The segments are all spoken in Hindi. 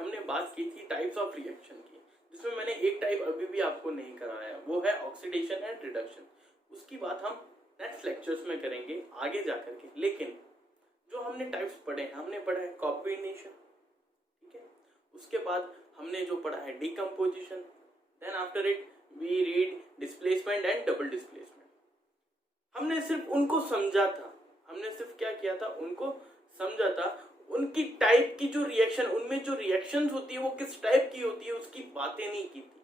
हमने बात की थी टाइप्स ऑफ रिएक्शन की, जिसमें मैंने एक टाइप अभी भी आपको नहीं कराया, वो है ऑक्सीडेशन एंड रिडक्शन। उसकी बात हम नेक्स्ट लेक्चर्स में करेंगे आगे जाकर के। लेकिन जो हमने टाइप्स पढ़े हैं, हमने पढ़ा है कॉम्बिनेशन, ठीक है, उसके बाद हमने जो पढ़ा है decomposition, then after it we read displacement and double displacement. हमने सिर्फ उनको समझा था, हमने सिर्फ क्या किया था, उनको समझा था। उनकी टाइप की जो रिएक्शन, उनमें जो रिएक्शंस होती है वो किस टाइप की होती है उसकी बातें नहीं की थी।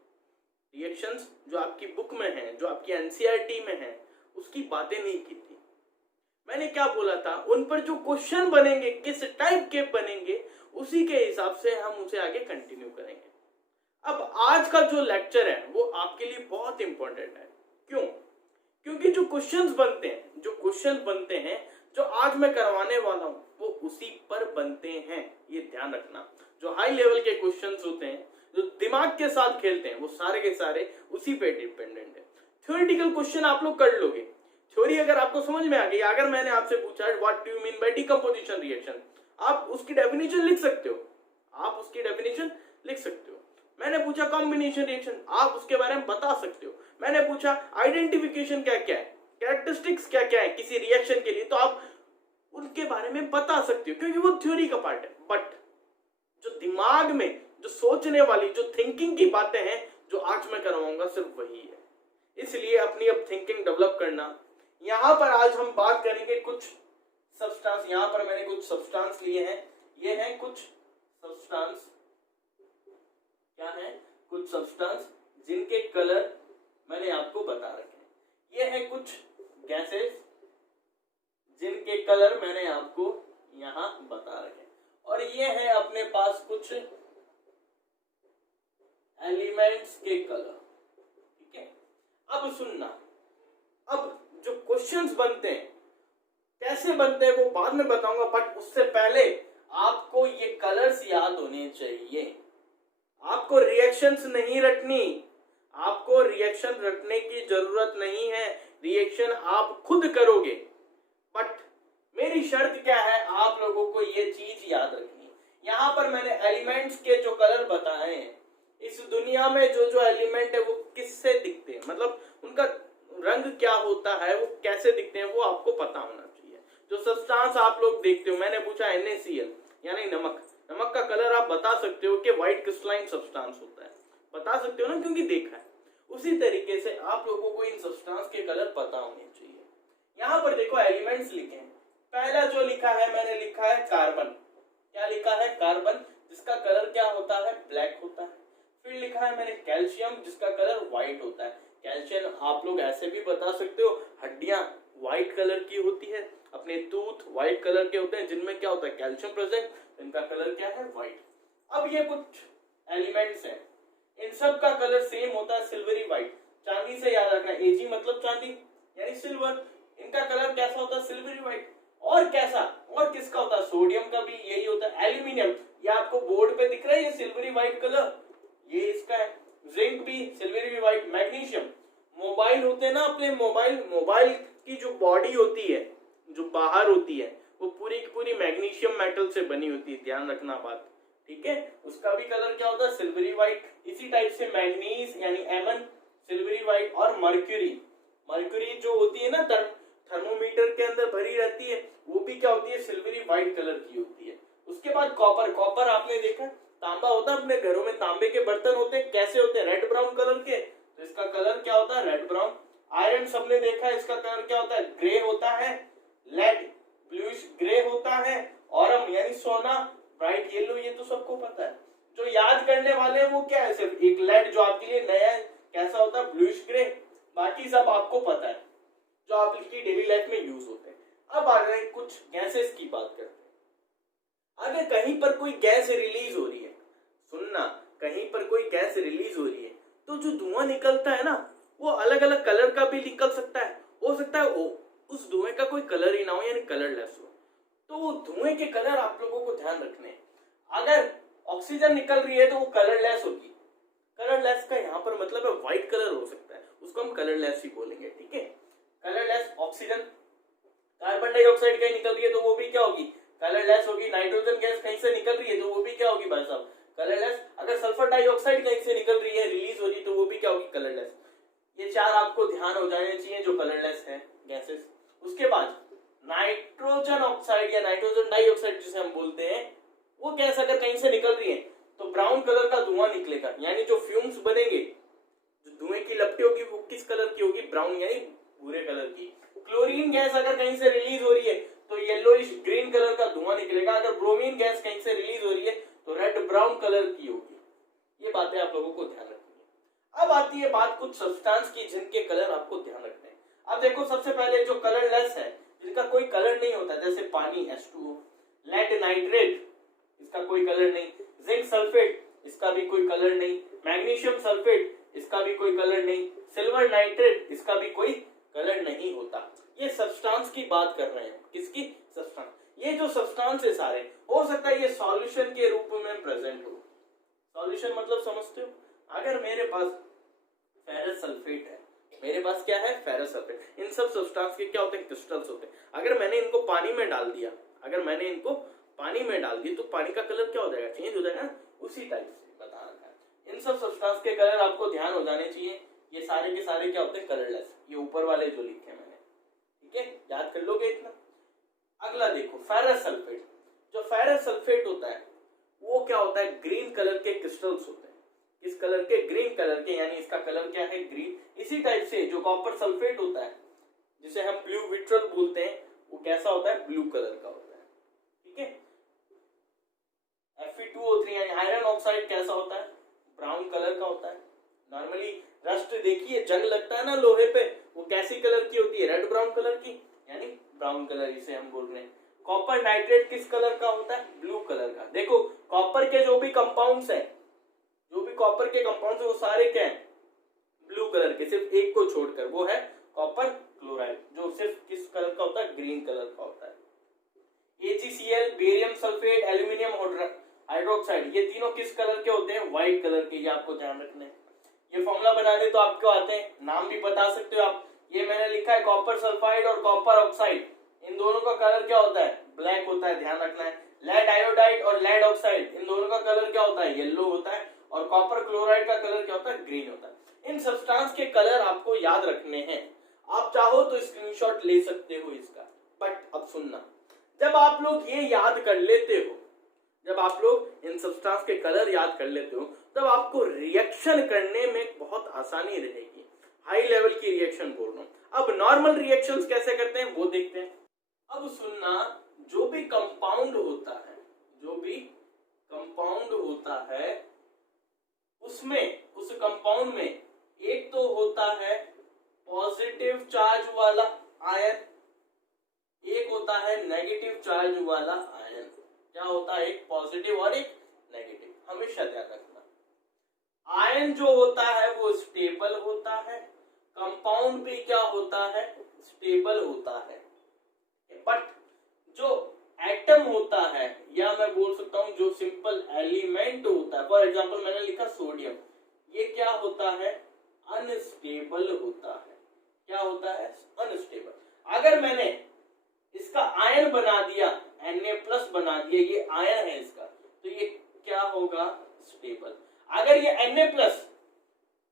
रिएक्शंस जो आपकी बुक में है, जो आपकी एनसीईआरटी में है, उसकी बातें नहीं की थी। मैंने क्या बोला था, उन पर जो क्वेश्चन बनेंगे किस टाइप के बनेंगे, उसी के हिसाब से हम उसे आगे कंटिन्यू करेंगे। अब आज का जो लेक्चर है वो आपके लिए बहुत इंपॉर्टेंट है। क्यों? क्योंकि जो क्वेश्चंस बनते हैं जो आज मैं करवाने वाला हूं वो उसी पर बनते हैं, ये ध्यान रखना। जो हाई लेवल के क्वेश्चंस होते हैं, जो दिमाग के साथ खेलते हैं, वो सारे के सारे उसी पे डिपेंडेंट है। थ्योरेटिकल क्वेश्चन आप लोग कर लोगे, थ्योरी अगर आपको समझ में आ गई, अगर मैंने आपसे पूछा what do you mean by decomposition reaction, आप उसकी डेफिनेशन लिख सकते हो, आप उसकी डेफिनेशन लिख सकते हो। मैंने पूछा कॉम्बिनेशन रिएक्शन, आप उसके बारे में बता सकते हो। मैंने पूछा आइडेंटिफिकेशन क्या क्या है, कैरेक्टरिस्टिक्स क्या क्या है किसी रिएक्शन के लिए, तो आप उनके बारे में बता सकते हो, क्योंकि वो थ्योरी का पार्ट है। बट जो दिमाग में जो सोचने वाली, जो थिंकिंग की बातें हैं, जो आज मैं करवाऊंगा सिर्फ वही है। इसलिए अपनी अब थिंकिंग डेवलप करना। यहां पर आज हम बात करेंगे कुछ सब्सटेंस, यहां पर मैंने कुछ सब्सटेंस लिए हैं, ये हैं कुछ सब्सटेंस, क्या है, कुछ सब्सटेंस जिनके कलर मैंने आपको बता रखे हैं। ये है कुछ गैसेस जिनके कलर मैंने आपको यहां बता रखे हैं, और ये है अपने पास कुछ एलिमेंट्स के कलर, ठीक है। अब सुनना, अब जो क्वेश्चंस बनते हैं कैसे बनते हैं वो बाद में बताऊंगा, बट उससे पहले आपको ये कलर्स याद होने चाहिए। आपको रिएक्शंस नहीं रटनी, आपको रिएक्शन रटने की जरूरत नहीं है, रिएक्शन आप खुद करोगे। बट मेरी शर्त क्या है, आप लोगों को ये चीज याद रखनी। यहां पर मैंने एलिमेंट्स के जो कलर बताए हैं, इस दुनिया में जो जो एलिमेंट है वो किससे दिखते हैं, मतलब उनका रंग क्या होता है, वो कैसे दिखते हैं, वो आपको पता होना चाहिए। जो सब्सटेंस आप लोग देखते हो, मैंने पूछा NaCl यानी नमक, नमक का कलर आप बता सकते हो कि व्हाइट क्रिस्टलाइन सब्सटेंस होता है, बता सकते हो ना, क्योंकि देखा है। उसी तरीके से आप लोगों को इन सब्सटेंस के कलर पता होने चाहिए। यहाँ पर देखो एलिमेंट्स लिखे हैं, पहला जो लिखा है मैंने लिखा है कार्बन, क्या लिखा है, कार्बन, जिसका कलर क्या होता है, ब्लैक होता है। फिर लिखा है मैंने कैल्शियम, जिसका कलर व्हाइट होता है। कैल्शियम आप लोग ऐसे भी बता सकते हो, हड्डियां व्हाइट कलर की होती है, अपने टूथ व्हाइट कलर के होते हैं, जिनमें क्या होता है, कैल्शियम प्रेजेंट, इनका कलर क्या है, व्हाइट। अब ये कुछ एलिमेंट्स हैं, इन सब का कलर सेम होता है, सिल्वरी व्हाइट। चांदी से याद रखना, Ag मतलब चांदी यानी सिल्वर, इनका कलर कैसा होता है, सिल्वरी व्हाइट। और कैसा, और किसका होता है, सोडियम का भी यही होता है। एल्यूमिनियम, ये आपको बोर्ड पे दिख रहा है, ये सिल्वरी व्हाइट कलर, ये इसका है। जिंक भी सिल्वरी व्हाइट। मैग्नीशियम, मोबाइल होते हैं ना अपने, मोबाइल की जो बॉडी होती है, जो बाहर होती है, वो पूरी की पूरी मैग्नीशियम मेटल से बनी होती है, ध्यान रखना बात, ठीक है। उसका भी कलर क्या होता है, सिल्वरी व्हाइट। इसी टाइप से मैग्नीज यानी Mn सिल्वरी व्हाइट। और मर्क्यूरी, मर्क्यूरी जो होती है ना थर्मोमीटर के अंदर भरी रहती है, वो भी क्या होती है, सिल्वरी व्हाइट कलर की होती है। उसके बाद कॉपर, कॉपर आपने देखा, तांबा होता है अपने घरों में, तांबे के बर्तन होते हैं, कैसे होते हैं, रेड ब्राउन कलर के, तो इसका कलर क्या होता है, रेड ब्राउन। आयरन सबने देखा, इसका कलर क्या होता है, ग्रे होता है। लेड ब्लूइश ग्रे होता है। ऑरम यानी सोना, ब्राइट येलो, ये तो सबको पता है। जो याद करने वाले हैं वो क्या है, सिर्फ एक लेड जो आपके लिए नया है, कैसा होता है, ब्लूइश ग्रे। बाकी सब आपको पता है जो आपकी डेली लाइफ में यूज होते हैं। अब आ गए कुछ गैसेस की बात करते हैं। अगर कहीं पर कोई गैस रिलीज हो रही है, सुनना, कहीं पर कोई गैस रिलीज हो रही है, तो जो धुआं निकलता है ना, वो अलग अलग कलर का भी निकल सकता है। हो सकता है उस धुएं का कोई कलर ही ना हो, यानी कलरलेस हो। तो वो धुएं के कलर आप लोगों को ध्यान रखने हैं। अगर ऑक्सीजन निकल रही है तो वो कलरलेस होगी। कलरलेस का यहाँ पर मतलब है व्हाइट कलर हो सकता है, उसको हम कलरलेस ही बोलेंगे, ठीक है। कलरलेस ऑक्सीजन, कार्बन डाइऑक्साइड कहीं निकल रही है तो वो भी क्या होगी, कलरलेस होगी। नाइट्रोजन गैस कहीं से निकल रही है तो वो भी क्या होगी भाई साहब, कलरलेस। अगर सल्फर डाइऑक्साइड कहीं से निकल रही है, रिलीज हो रही है, तो वो भी क्या होगी, कलरलेस। ये चार आपको ध्यान हो जाने चाहिए जो कलरलेस है गैसेस। उसके बाद नाइट्रोजन ऑक्साइड या नाइट्रोजन डाइऑक्साइड जिसे हम बोलते हैं, वो गैस अगर कहीं से निकल रही है तो ब्राउन कलर का धुआं निकलेगा, यानी जो फ्यूम्स बनेंगे, जो धुएं की लपटें होगी, वो किस कलर की होगी, ब्राउन यानी भूरे कलर की। क्लोरीन गैस अगर कहीं से रिलीज हो रही है तो येलोइश ग्रीन कलर का धुआं निकलेगा। अगर ब्रोमीन गैस कहीं से रिलीज हो रही है तो रेड ब्राउन कलर की होगी। ये बातें आप लोगों को ध्यान रखनी है। अब आती है बात कुछ सब्सटेंस की जिनके कलर आपको ध्यान रखने हैं। अब देखो, सबसे पहले जो कलरलेस है, जिनका कोई कलर नहीं होता, जैसे पानी H2O, लेड नाइट्रेट, इसका कोई कलर नहीं, जिंक सल्फेट, इसका भी कोई कलर नहीं, मैग्नीशियम सल्फेट, इसका भी कोई कलर नहीं, सिल्वर नाइट्रेट, इसका भी कोई कलर नहीं होता। ये सब्सटेंस की बात कर रहे हैं, किसकी, सब्सटेंस। ये जो सब्सटेंस है सारे, हो सकता है ये सॉल्यूशन के रूप में प्रेजेंट हो। सॉल्यूशन मतलब समझते हो, अगर मेरे पास फेरस सल्फेट है, मेरे पास क्या है, फेरस सल्फेट। इन सब सब्सटेंस के क्या होते हैं, क्रिस्टल्स होते हैं। अगर मैंने इनको पानी में डाल दिया, तो पानी का कलर क्या हो जाएगा, चेंज हो जाएगा। उसी टाइप से बता रखा है। इन सब सब्सटेंस के कलर आपको ध्यान हो जाने चाहिए। ये सारे के सारे क्या होते हैं, कलरलेस। ये ऊपर वाले जो लिखे हैं मैंने, ठीक है, याद कर लोगे इतना। अगला देखो, फेरस सल्फेट। जो फेरस सल्फेट होता है वो क्या होता है, ग्रीन कलर के क्रिस्टल्स होते हैं। किस कलर के, ग्रीन कलर के, यानी इसका कलर क्या है, ग्रीन। इसी टाइप से जो कॉपर सल्फेट होता है, जिसे हम ब्लू विट्रल बोलते हैं, वो कैसा होता है, ब्लू कलर का होता है, ठीक है। Fe2O3 यानी आयरन ऑक्साइड कैसा होता है, ब्राउन कलर का होता है। नॉर्मली रस्ट देखिए, जंग लगता है ना लोहे पे, वो कैसी कलर की होती है, रेड ब्राउन कलर की, यानी ब्राउन कलर इसे हम बोल रहे हैं। कॉपर नाइट्रेट किस कलर का होता है, ब्लू कलर का। देखो, कॉपर के जो भी कंपाउंड्स हैं, कॉपर के कंपाउंड्स वो सारे क्या हैं, ब्लू कलर के, सिर्फ एक को छोड़कर, वो है कॉपर क्लोराइड, जो सिर्फ किस कलर का होता है, ग्रीन कलर का होता है। AgCl, barium sulphate, aluminium hydroxide, ये तीनों किस कलर के होते हैं, व्हाइट कलर के। ये आपको ध्यान रखना है। ये फॉर्मूला बनाने तो आपको आते हैं, नाम भी बता सकते हो आप। ये मैंने लिखा है कॉपर सल्फाइड और कॉपर ऑक्साइड, इन दोनों का कलर क्या होता है, ब्लैक होता है, ध्यान रखना है। लेड आयोडाइड और लेड ऑक्साइड, इन दोनों का कलर क्या होता है, येलो होता है। और कॉपर क्लोराइड का कलर क्या होता है, ग्रीन होता है। इन सब्सटेंस के कलर आपको याद रखने हैं। आप चाहो तो स्क्रीनशॉट ले सकते हो इसका। बट अब सुनना, जब आप लोग ये याद कर लेते हो, जब आप लोग इन सब्सटेंस के कलर याद कर लेते हो, तब आपको रिएक्शन करने में बहुत आसानी रहेगी। हाई लेवल की रिएक्शन बोल रहा हूं। अब नॉर्मल रिएक्शंस कैसे करते हैं वो देखते हैं। अब सुनना, जो भी कंपाउंड होता है, उसमें, उस कंपाउंड में एक तो होता है पॉजिटिव चार्ज वाला आयन, एक होता है नेगेटिव चार्ज वाला आयन। क्या होता है, एक पॉजिटिव और एक नेगेटिव, हमेशा ध्यान रखना। आयन जो होता है वो स्टेबल होता है, कंपाउंड भी क्या होता है, स्टेबल होता है। बट जो एटम होता है, या मैं बोल सकता हूं जो सिंपल एलिमेंट होता है, फॉर एग्जांपल मैंने लिखा सोडियम, ये क्या होता है, अनस्टेबल होता है। क्या होता है, अनस्टेबल। अगर मैंने इसका आयन बना दिया, Na+ बना दिया, ये आयन है इसका, तो ये क्या होगा, स्टेबल। अगर ये Na+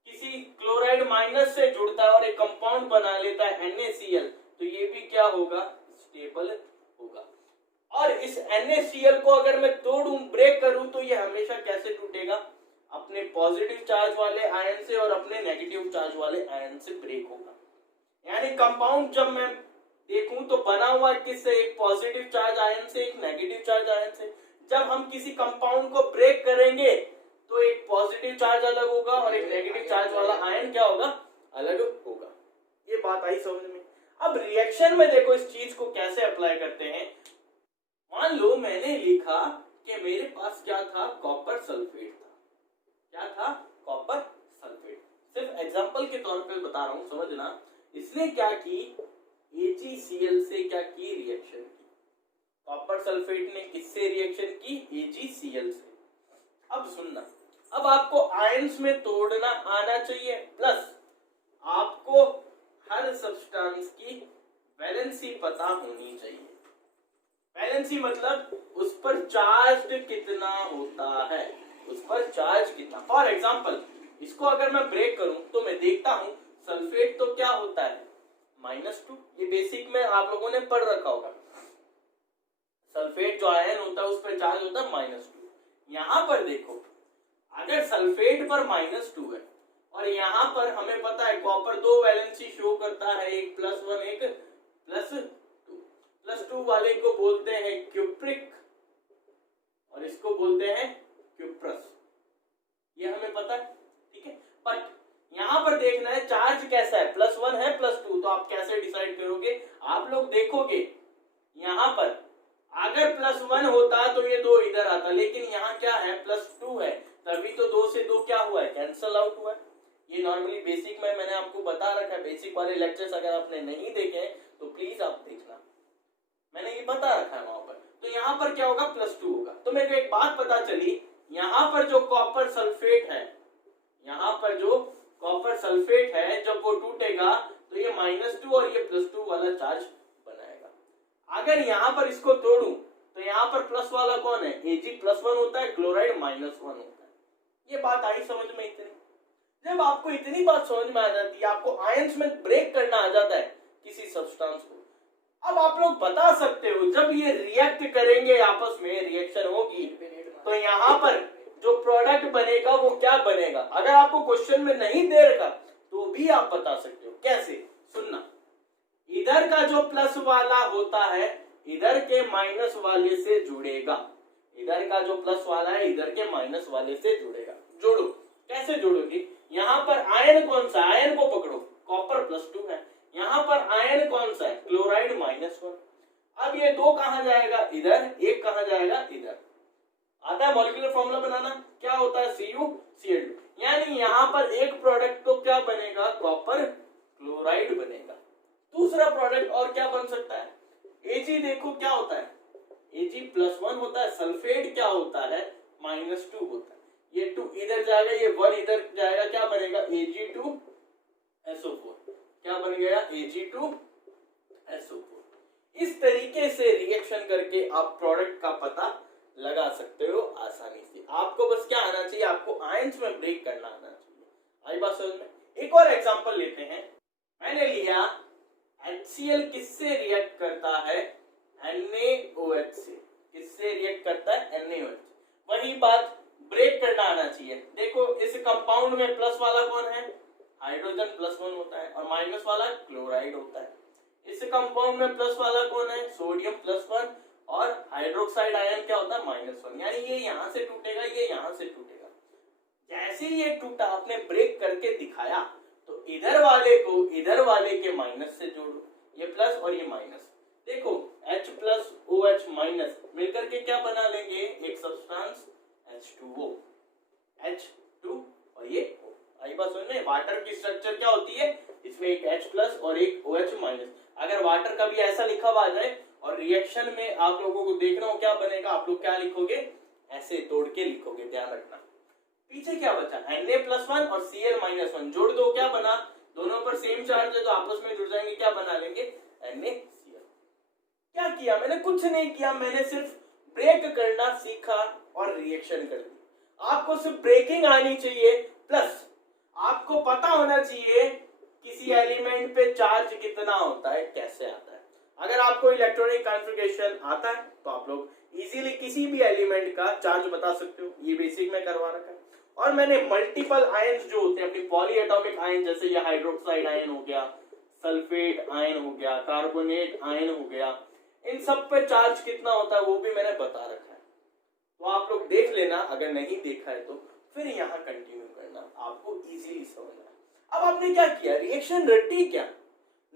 किसी क्लोराइड माइनस से जुड़ता है और एक कंपाउंड बना लेता है NaCl, तो ये भी क्या होगा, स्टेबल होगा। और इस NaCl को अगर मैं तोड़ूं, ब्रेक करूं, तो ये हमेशा कैसे टूटेगा, अपने पॉजिटिव चार्ज वाले आयन से और अपने नेगेटिव चार्ज वाले आयन से ब्रेक होगा। यानी कंपाउंड जब मैं देखूं तो बना हुआ किससे, एक पॉजिटिव चार्ज आयन से, एक नेगेटिव चार्ज आयन से। जब हम किसी कंपाउंड को ब्रेक करेंगे तो एक पॉजिटिव चार्ज अलग होगा और एक नेगेटिव चार्ज वाला आयन क्या होगा, अलग होगा। ये बात आई समझ में। अब रिएक्शन में देखो इस चीज को कैसे अप्लाई करते हैं। मान लो मैंने लिखा कि मेरे पास क्या था, कॉपर सल्फेट था। क्या था, कॉपर सल्फेट। सिर्फ एग्जांपल के तौर पे बता रहा हूं, समझना। इसने क्या की, AgCl से क्या की, रिएक्शन की। कॉपर सल्फेट ने किससे रिएक्शन की, AgCl से। अब सुनना, अब आपको आयंस में तोड़ना आना चाहिए, प्लस आपको हर सब्सटेंस की वैलेंसी पता होनी चाहिए। वैलेंसी मतलब उस पर चार्ज कितना होता है, उस पर चार्ज कितना। फॉर एग्जाम्पल इसको अगर मैं ब्रेक करूं तो मैं देखता हूं सल्फेट तो क्या होता है -2, ये बेसिक में आप लोगों ने पढ़ रखा होगा। सल्फेट जो आयन होता है उस पर चार्ज होता है -2। यहां पर देखो अगर सल्फेट पर -2 है और यहां पर हमें पता है कॉपर 2 वैलेंसी शो करता है, एक +1 एक +2। +2 वाले को बोलते हैं क्यूप्रिक और इसको बोलते हैं क्यूप्रस, ये हमें पता है, ठीक है। बट यहां पर देखना है चार्ज कैसा है, +1 है +2, तो आप कैसे डिसाइड करोगे। आप लोग देखोगे यहां पर अगर +1 होता तो ये 2 इधर आता, लेकिन यहाँ क्या है +2 है, तभी तो 2 से 2 क्या हुआ है, कैंसल आउट हुआ है। ये नॉर्मली बेसिक में मैंने आपको बता रखा है, बेसिक वाले लेक्चर्स अगर आपने नहीं देखे हैं तो प्लीज आप देखना, मैंने ये बता रखा है वहां पर। तो यहाँ पर क्या होगा +2 होगा। तो मेरे को एक बात पता चली, यहाँ पर जो कॉपर सल्फेट है, यहाँ पर जो कॉपर सल्फेट है जब वो टूटेगा तो ये -2 और ये +2 वाला चार्ज बनाएगा। अगर यहाँ पर इसको तोड़ूं तो यहाँ पर प्लस वाला कौन है, Ag+1 होता है, क्लोराइड -1 होता है। ये बात आई समझ में इतनी। जब आपको इतनी बात समझ में आ जाती है, आपको आयंस में ब्रेक करना आ जाता है किसी सब्सटेंस को, अब आप लोग बता सकते हो जब ये रिएक्ट करेंगे आपस में, रिएक्शन होगी तो यहाँ पर जो प्रोडक्ट बनेगा वो क्या बनेगा। अगर आपको क्वेश्चन में नहीं दे रखा तो भी आप बता सकते हो। कैसे, सुनना, इधर का जो प्लस वाला होता है इधर के माइनस वाले से जुड़ेगा, इधर का जो प्लस वाला है इधर के माइनस वाले से जुड़ेगा। जोड़ो, कैसे जोड़ोगे, यहाँ पर आयन कौन सा, आयन को पकड़ो, कॉपर +2 है, यहाँ पर आयन कौन सा है, क्लोराइड -1। अब ये 2 कहां जाएगा, इधर, एक कहां जाएगा, इधर। आता है मॉलिक्यूलर फॉर्मूला बनाना, क्या होता है CuCl2, यानी यहाँ पर एक प्रोडक्ट तो क्या बनेगा, कॉपर क्लोराइड बनेगा। दूसरा प्रोडक्ट और क्या बन सकता है, Ag देखो क्या होता है, Ag+1 होता है, सल्फेट क्या होता है -2 होता है, ये 2 इधर जाएगा, ये 1 इधर जाएगा, क्या बनेगा Ag2SO4, क्या बन गया Ag2SO4। इस तरीके से रिएक्शन करके आप प्रोडक्ट का पता लगा सकते हो आसानी से। आपको बस क्या आना चाहिए, आपको आयंस में ब्रेक करना आना चाहिए। आई बात समझ में। एक और एग्जांपल लेते हैं, मैंने लिया HCl किससे रिएक्ट करता है, NaOH से। किससे रिएक्ट करता है, NaOH। वही बात ब्रेक करना आना चाहिए। देखो इस कंपाउंड में प्लस वाला कौन है, हाइड्रोजन +1 होता है और माइनस वाला क्लोराइड होता है। इस कंपाउंड में प्लस वाला कौन है, सोडियम +1 और हाइड्रोक्साइड आयन क्या होता है -1। यानी ये यहां से टूटेगा, ये यहां से टूटेगा। जैसे ही ये टूटा, आपने ब्रेक करके दिखाया तो इधर वाले को इधर वाले के माइनस से जोड़ो, ये प्लस और ये माइनस। देखो H+OH- मिलकर के क्या बना लेंगे, एक सब्सटेंस H2O, H2 और ये O। आई बात समझ में। वाटर की स्ट्रक्चर क्या होती है, इसमें एक H+ और एक OH-। अगर वाटर का भी ऐसा लिखा हुआ जाए और रिएक्शन में आप लोगों को देखना हो क्या बनेगा, आप लोग क्या लिखोगे, ऐसे तोड़ के लिखोगे, ध्यान रखना। पीछे क्या बचा, Na+1 और Cl-1 जोड़ दो, क्या बना, दोनों पर सेम चार्ज है तो आपस में जुड़ जाएंगे, क्या बना लेंगे NaCl। क्या किया मैंने, कुछ नहीं किया, मैंने सिर्फ ब्रेक करना सीखा और रिएक्शन कर दी। आपको सिर्फ ब्रेकिंग आनी चाहिए, प्लस आपको पता होना चाहिए किसी एलिमेंट पे चार्ज कितना होता है, कैसे आता है। अगर आपको इलेक्ट्रॉनिक कॉन्फ़िगरेशन आता है तो आप लोग इजीली किसी भी एलिमेंट का चार्ज बता सकते हो, ये बेसिक में करवा रखा है। और मैंने मल्टीपल आयंस जो होते हैं अपनी पॉली एटॉमिक आयन, जैसे ये हाइड्रोक्साइड आयन हो गया, सल्फेट आयन हो गया, कार्बोनेट आयन हो गया, इन सब पे चार्ज कितना होता है वो भी मैंने बता रखा है। तो आप लोग देख लेना, अगर नहीं देखा है तो फिर यहाँ कंटिन्यू करना, आपको इजीली समझना। अब आपने क्या किया, रिएक्शन रटी क्या,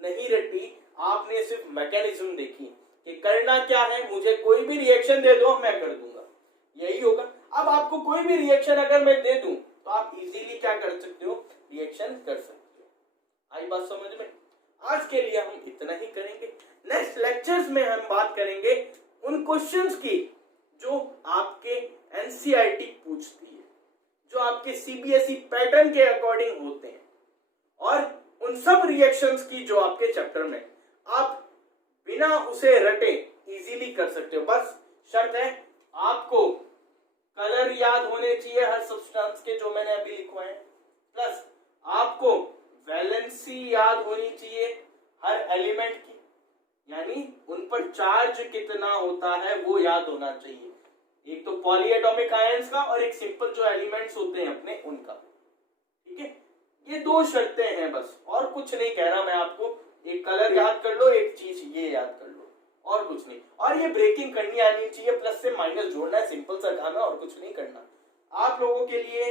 नहीं रटी, आपने सिर्फ मैकेनिज्म देखी कि करना क्या है, मुझे कोई भी रिएक्शन दे दो मैं कर दूंगा, यही होगा। अब आपको कोई भी रिएक्शन अगर मैं दे दूं तो आप इजीली क्या कर सकते हो, रिएक्शन कर सकते हो। आई बात समझ में। आज के लिए हम इतना ही करेंगे। नेक्स्ट लेक्चर्स में हम बात करेंगे उन क्वेश्चंस की जो आपके एनसीईआरटी पूछती है, जो आपके सीबीएसई पैटर्न के अकॉर्डिंग होते हैं, और उन सब रिएक्शंस की जो आपके चैप्टर में आप बिना उसे रटे इजीली कर सकते हो। बस शर्त है आपको कलर याद होने चाहिए हर सब्सटेंस के जो मैंने अभी लिखवाए हैं, प्लस आपको वैलेंसी याद होनी चाहिए हर एलिमेंट की, यानी उन पर चार्ज कितना होता है वो याद होना चाहिए, एक तो पॉलीएटॉमिक आयंस का और एक सिंपल जो एलिमेंट्स होते हैं अपने उनका। ठीक है, ये दो शर्तें हैं बस, और कुछ नहीं कह रहा मैं आपको। एक कलर याद कर लो, एक चीज ये याद कर लो, और कुछ नहीं। और ये ब्रेकिंग करनी आनी चाहिए, प्लस से माइनस जोड़ना है, सिंपल सा काम है और कुछ नहीं करना। आप लोगों के लिए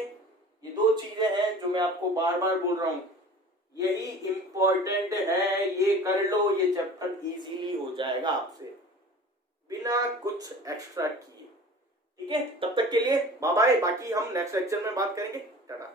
ये दो चीजें हैं जो मैं आपको बार बार बोल रहा हूं, यही इंपॉर्टेंट है, ये कर लो, ये चैप्टर इजीली हो जाएगा आपसे बिना कुछ एक्स्ट्रा किए। ठीक है, तब तक के लिए बाय बाय, बाकी हम नेक्स्ट लेक्चर में बात करेंगे। टाटा।